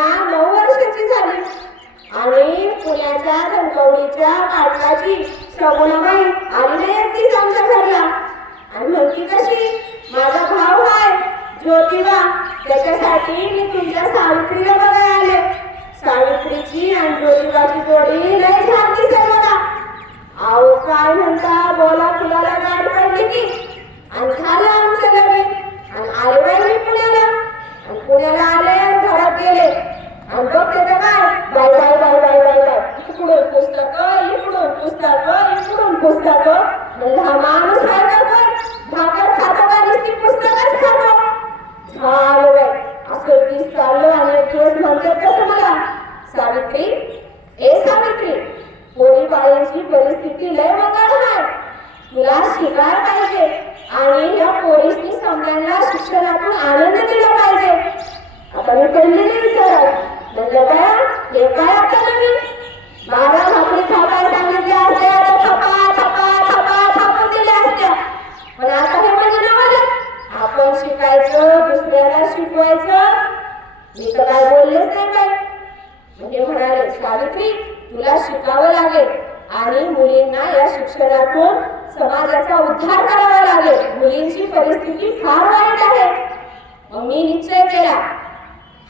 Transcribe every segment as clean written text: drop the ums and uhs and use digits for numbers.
कन्या 9 वर्षाची झाली आणि पुण्याच्या धनकवडीच्या पाटलाची सगुणाबाई आली नाही अगदीच आमच्या घरला आणि म्हणती कशी माझा भाव आहे ज्योतिबा त्याच्यासाठी मी तुमच्या सावित्रीला बघायला आले. सावित्रीची आणि ज्योतिबाची जोडी लय छान दिसते बघा. अहो काय म्हणता बोला फुलाला गाठ पडली की आणि झालं आमचं लगीन आणि आले बाई मी पुण्याला आणि पुण्याला आले आणि घरात गेले आणि बघते तर काय bye bye bye bye bye bye इकडून पुस्तकं इकडून पुस्तकं म्हणजे हा माणूस आहे का पण भाकर खातो का नुसती पुस्तकच खातो. झालं बाई असं दिस चाललं आणि एक दिवस म्हणतात कसं मला सावित्री ए सावित्री पोरी बाळींची परिस्थिती लय वंगाळ आहे तुला शिकायला पाहिजे आणि या पोरीसनी समजायला शिक्षणातून आनंद दिला पाहिजे. आता मी पहिली विचारत म्हणलं काय हे काय आता नवीन 12 भाकरी थापायला सांगितल्या असत्या आता थपा थपा थपा थापून दिल्या असत्या पण आता हे म्हणजे नवलच आपण शिकायचं दुसऱ्याला शिकवायचं. मी तर काय बोललेच नाही बाई. म्हणजे म्हणाले सावित्री तुला शिकावं लागेल आणि मुलींना या शिक्षणातून समाजाचा उद्धार करावा लागेल. मुलींची परिस्थिती फार वाईट आहे. मग मी निश्चय केला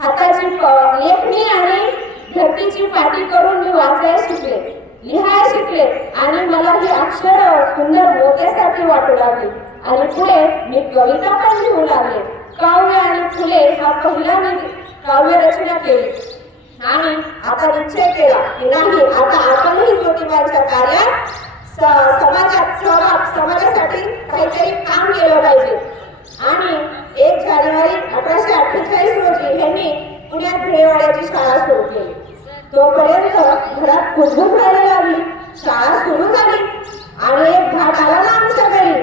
हाताची लेखणी आणि धरतीची पाटी करून मी वाचायला शिकले लिहायला शिकले आणि मला ही अक्षर सुंदर मोत्यासारखी वाटू लागली आणि पुढे मी कविता पण लिहू लागले. काव्य आणि फुले हा पहिला मी काव्य रचना केली आणि आता निश्चय केला की नाही आता आपणही ज्योतिबाच्या कार्यात समाजासाठी काहीतरी काम केलं पाहिजे. आणि 1 जानेवारी 1848 रोजी ह्यांनी पुण्यात भिडेवाड्याची शाळा सुरू केली. तोपर्यंत घरात कुजबूज व्हायला लागली. शाळा सुरू झाली आणि एक घाट आला ना आमच्या घरी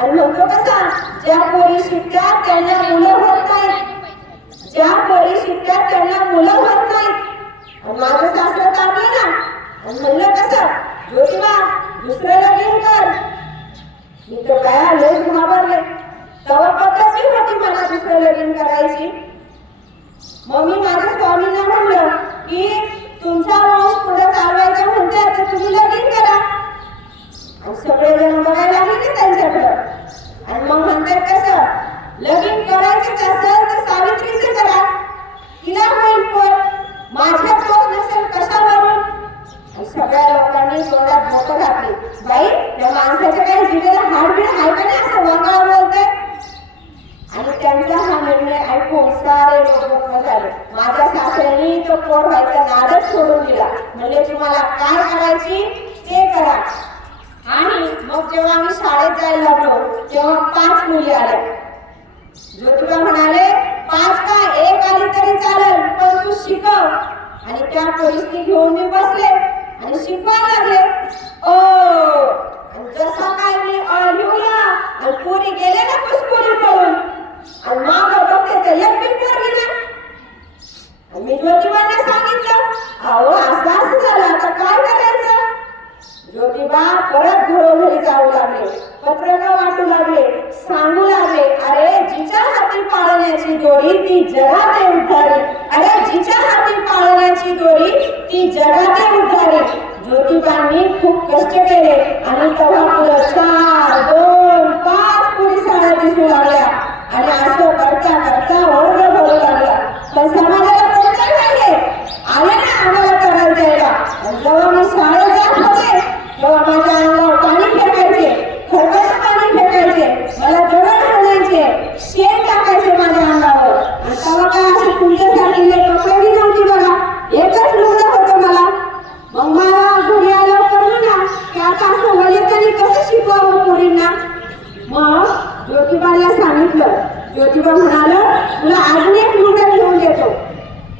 आणि म्हणतो कसा ज्या पोरी शिकतात त्यांना मुलं होत नाहीत ज्या पोरी शिकतात त्यांना मुलं होत नाहीत. आणि माझं सासरं तापलं ना आणि म्हणलं कसं ज्योतिबा दुसरं लगीन कर. मी तर काय लय घाबरले. तेव्हा पद्धत मी होती मला दुसरं लगीन करायची. मग मी माझ्या स्वामींना म्हणलं की तुमचा वंश पुढे चालवायचा म्हणते तर तुम्ही लगीन करा. आणि सगळेजण बघायला लागले त्यांच्याकडं आणि मग म्हणतात कसं लगीन करायचंच असेल तर सावित्रीचं करा तिला होईल पण माझ्या दोष नसेल कशावरून. आणि सगळ्या लोकांनी तोंडात बोटं घातली. बाई त्या माणसाच्या काही जिभेला हाडबीड आहे का नाही असं वंगाळ बोलतोय. आणि त्यांचा हा निर्णय ऐकून सारे लोक झाले. माझ्या सासऱ्यांनी तो पोर व्हायचा नादच सोडून दिला. म्हणजे तुम्हाला काय करायची ते करा. आणि मग जेव्हा आम्ही शाळेत जायला लागलो तेव्हा 5 मुली आल्या. ज्योतिबा म्हणाले 5 का 1 आली तरी चालेल पण तू शिकव. आणि त्या पोरीसनी घेऊन मी बसले आणि शिकवायला लागले. आणि जसा काय मी लिहला आणि पोरी गेले ना पुष्कळी पडून आणि मागं बघते तर एक बी पोरगी ना. मी ज्योतिबांना सांगितलं अहो असं झालं आता काय करायचं. ज्योतिबा परत घरोघरी जाऊ लागले पत्रका वाटू लागले सांगू लागले अरे जिच्या हाती पाळण्याची दोरी ती जगाते उद्धारी. अरे जिच्या हाती पाळण्याची दोरी ती जगाते उद्धारी. ज्योतिबांनी खूप कष्ट केले आणि तेव्हा पुढे 4, 2, 5 पुरी साड्या दिसू लागल्या आणि असं करता करता वर्ग भरू लागला. पण समाजाला कोणत्या पाहिजे आले ना आम्हाला करायला द्यायला. जेव्हा मी शाळेत जात होते तेव्हा माझ्या अंगावर पाणी फेकायचे खरकट पाणी फेकायचे मला दगड हाणायचे शेण टाकायचे माझ्या अंगावर. आणि तेव्हा काय असे तुमच्यासाठी कपडे नव्हती बघा एकच लुगडं होतं मला. मग मला घरी आल्यावर कळलं ना की आता असं वलितांनी कसं शिकवावं पोरींना. मग ज्योतिबाला सांगितलं. ज्योतिबा म्हणाल तुला अजून एक लुगडं घेऊन देतो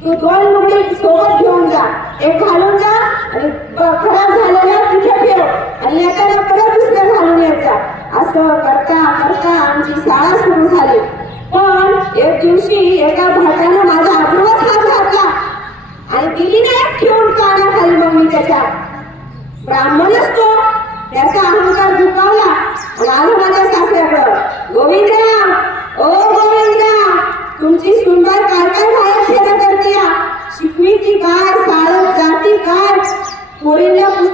तू 2 लुगडे सोबत घेऊन जा. एक घालून जा आणि खराब झालेल्या तिथे ठेव आणि येताना परत दुसरं घालून यायचा. असं करता करता आमची शाळा सुरू झाली. पण एक दिवशी एका भाटानं माझा आबरूच हात घातला आणि दिली नाही ठेवून कानाखाली. मग मी त्याच्या ब्राह्मणच तो त्याचा अहंकार दुखावला आणि आलो माझ्या सासऱ्याकडं. गोविंदराव ओ गोविंदराव तुमची सुनबाई काय काय बाहेर खेळ करते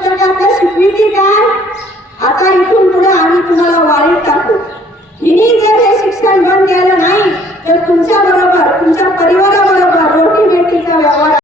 पुस्तकातलं शिकविती काय? आता इथून पुढे आम्ही तुम्हाला वाळीत टाकू. हिने जर हे शिक्षण बंद केलं नाही तर तुमच्या बरोबर तुमच्या परिवाराबरोबर रोटी बेटीचा व्यवहार